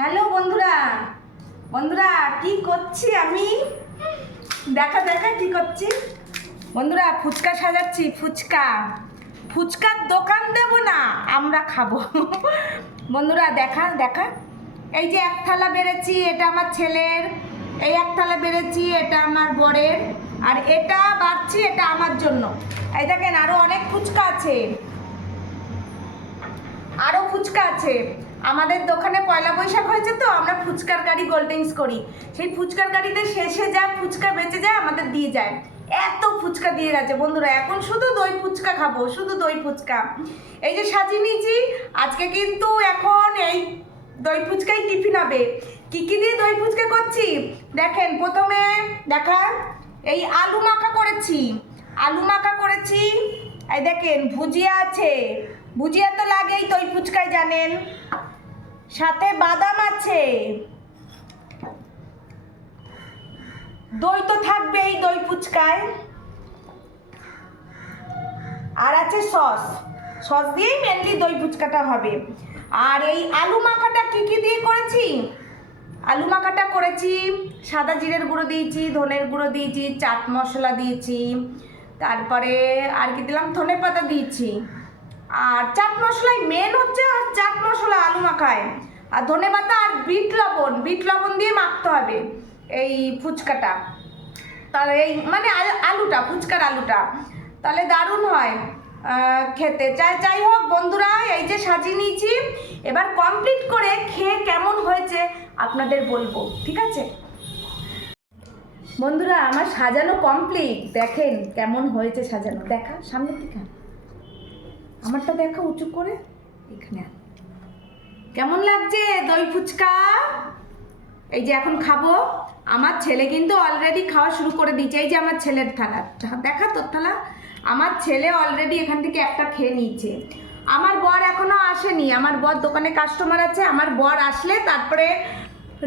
Hello বন্ধুরা, বন্ধুরা কি করছি আমি? দেখা দেখা কি করছি বন্ধুরা, ফুচকা সাজাচ্ছি। ফুচকার দোকান দেব না, আমরা খাবো। বন্ধুরা দেখা দেখা, এই যে এক থালা বেড়েছি, এটা আমার ছেলের। এই এক থালা বেড়েছি, এটা আমার বরের। আর এটা বাড়ছি, এটা আমার জন্য। এই দেখেন আরো অনেক ফুচকা আছে, আরও ফুচকা আছে। আমাদের দোকানে পয়লা বৈশাখ হয়েছে তো, আমরা ফুচকার গাড়ি গোল্ডিংস করি। সেই ফুচকার গাড়িতে শেষে যা ফুচকা বেঁচে যায় আমাদের দিয়ে যায়। এত ফুচকা দিয়ে গেছে বন্ধুরা, এখন শুধু দই ফুচকা খাবো, শুধু দই ফুচকা। এই যে সাজিয়ে নিয়েছি আজকে, কিন্তু এখন এই দই ফুচকাই টিফিন হবে। কি কি দিয়ে দই ফুচকা করছি দেখেন। প্রথমে দেখা, এই আলু মাখা করেছি, এই দেখেন ভুজিয়া আছে। ভুজিয়া তো লাগেই দই ফুচকায় জানেন, সাথে বাদাম আছে, দই তো থাকবেই দই ফুচকায়। আর আছে সস দিয়েই মেনলি দই ফুচকাটা হবে। আর এই আলু মাখাটা কি কি দিয়ে করেছি? আলু মাখাটা করেছি, সাদা জিরের গুঁড়ো দিয়েছি, ধনের গুঁড়ো দিয়েছি, চাট মশলা দিয়েছি, তারপরে আর কি দিলাম, ধনেপাতা দিয়েছি। আর চাট মশলাই মেন হচ্ছে, চাট মশলা আলু মাখায়, আর ধনেপাতা আর বিট লবণ দিয়ে মাখতে হবে এই ফুচকাটা। তাহলে এই মানে আলুটা, ফুচকার আলুটা, তাহলে দারুণ হয় খেতে। যাই হোক বন্ধুরা, এই যে সাজিয়ে নিয়েছি, এবার কমপ্লিট করে খেয়ে কেমন হয়েছে আপনাদের বলবো, ঠিক আছে বন্ধুরা? আমার সাজানো কমপ্লিট, দেখেন কেমন হয়েছে সাজানো। দেখা সামনের দিকে, আমারটা দেখা উঁচু করে, এখানে কেমন লাগছে দই ফুচকা? এই যে এখন খাবো। আমার ছেলে কিন্তু অলরেডি খাওয়া শুরু করে দিয়েছে। এই যে আমার ছেলের থালা, দেখা তোর থালা। আমার ছেলে অলরেডি এখান থেকে একটা খেয়ে নিয়েছে। আমার বর এখনো আসেনি, আমার বর দোকানে কাস্টমার আছে। আমার বর আসলে তারপরে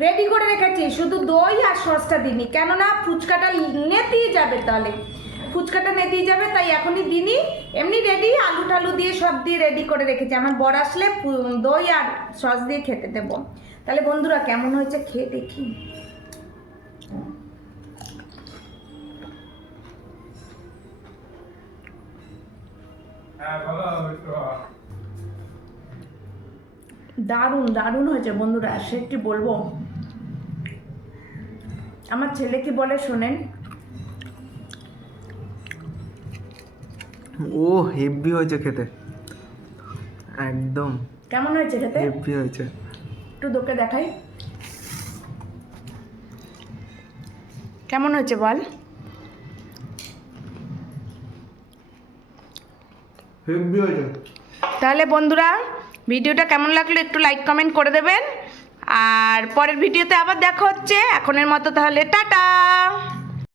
রেডি করে রেখেছি, শুধু দই আর সসটা দিইনি, কেননা ফুচকাটা নেতিয়ে যাবে, তাহলে ফুচকাটা নেতিয়ে যাবে, তাই এখনই দিনই। এমনি রেডি আলু টালু দিয়ে সব দিয়ে রেডি করে রেখেছি। আমার বর আসলে দই আর সস দিয়ে খেতে দেবো। তাহলে বন্ধুরা কেমন হয়েছে খেয়ে দেখি। দারুণ দারুণ হয়েছে বন্ধুরা, সে কি বলবো। আমার ছেলে কি বলে শোনেন। ও হেভি হয়েছে খেতে, একদম কেমন হয়েছে খেতে? হেভি হয়েছে। একটু দোকে দেখাই, কেমন হয়েছে বল। হেভি হয়েছে। তাহলে বন্ধুরা ভিডিওটা কেমন লাগলো একটু লাইক কমেন্ট করে দেবেন। আর পরের ভিডিওতে আবার দেখা হচ্ছে, এখনের মতো তাহলে টাটা।